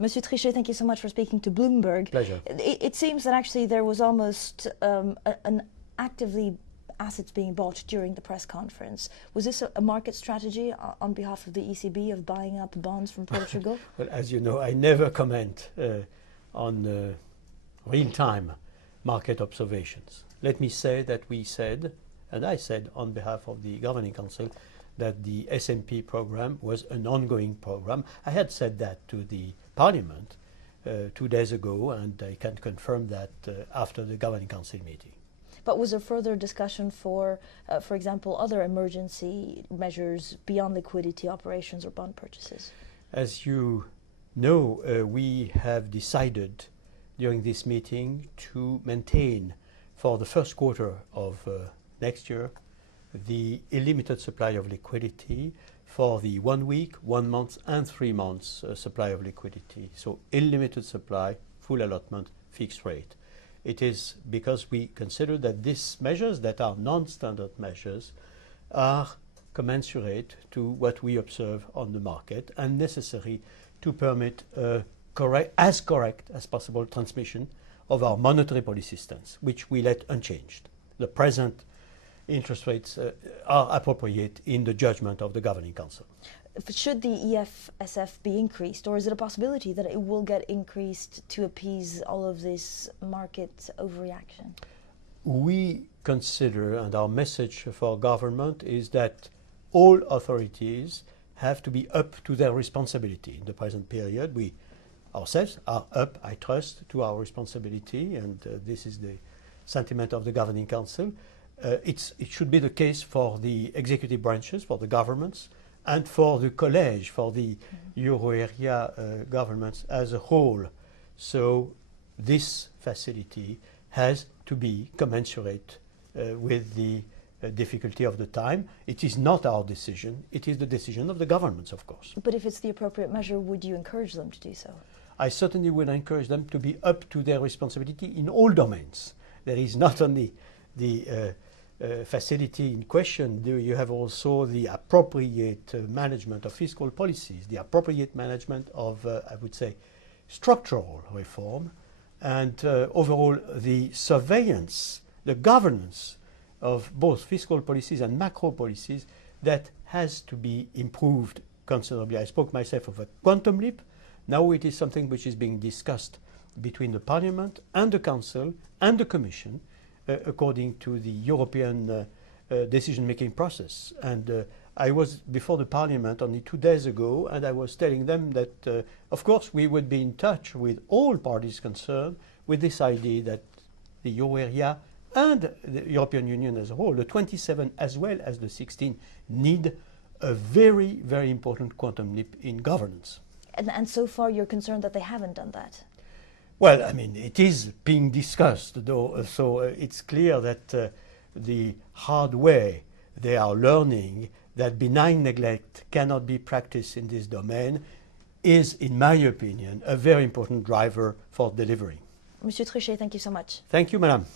Monsieur Trichet, thank you so much for speaking to Bloomberg. Pleasure. It seems that actually there was almost an actively assets being bought during the press conference. Was this a market strategy on behalf of the ECB of buying up bonds from Portugal? Well, as you know, I never comment on real-time market observations. Let me say that we said, and I said on behalf of the Governing Council, that the S&P program was an ongoing program. I had said that to the Parliament 2 days ago, and I can confirm that after the Governing Council meeting. But was there further discussion for example, other emergency measures beyond liquidity operations or bond purchases? As you know, we have decided during this meeting to maintain for the first quarter of next year the illimited supply of liquidity for the 1 week, 1 month and 3 months supply of liquidity. So unlimited supply, full allotment, fixed rate. It is because we consider that these measures that are non-standard measures are commensurate to what we observe on the market and necessary to permit as correct as possible transmission of our monetary policy stance, which we let unchanged. The present interest rates are appropriate in the judgment of the Governing Council. Should the EFSF be increased, or is it a possibility that it will get increased to appease all of this market overreaction? We consider, and our message for government is that all authorities have to be up to their responsibility. In the present period, we ourselves are up, I trust, to our responsibility, and this is the sentiment of the Governing Council. It should be the case for the executive branches, for the governments, and for the college, for the euro area governments as a whole. So this facility has to be commensurate with the difficulty of the time. It is not our decision, it is the decision of the governments, of course. But if it's the appropriate measure, would you encourage them to do so? I certainly would encourage them to be up to their responsibility in all domains. There is not only the facility in question, you have also the appropriate management of fiscal policies, the appropriate management of, I would say, structural reform, and overall the surveillance, the governance of both fiscal policies and macro policies that has to be improved considerably. I spoke myself of a quantum leap. Now it is something which is being discussed between the Parliament and the Council and the Commission according to the European decision-making process. And I was before the Parliament only 2 days ago, and I was telling them that, of course, we would be in touch with all parties concerned with this idea that the euro area and the European Union as a whole, the 27 as well as the 16, need a very, very important quantum leap in governance. And so far you're concerned that they haven't done that? Well, I mean, it is being discussed, though, so it's clear that the hard way they are learning that benign neglect cannot be practiced in this domain is, in my opinion, a very important driver for delivery. Monsieur Trichet, thank you so much. Thank you, Madame.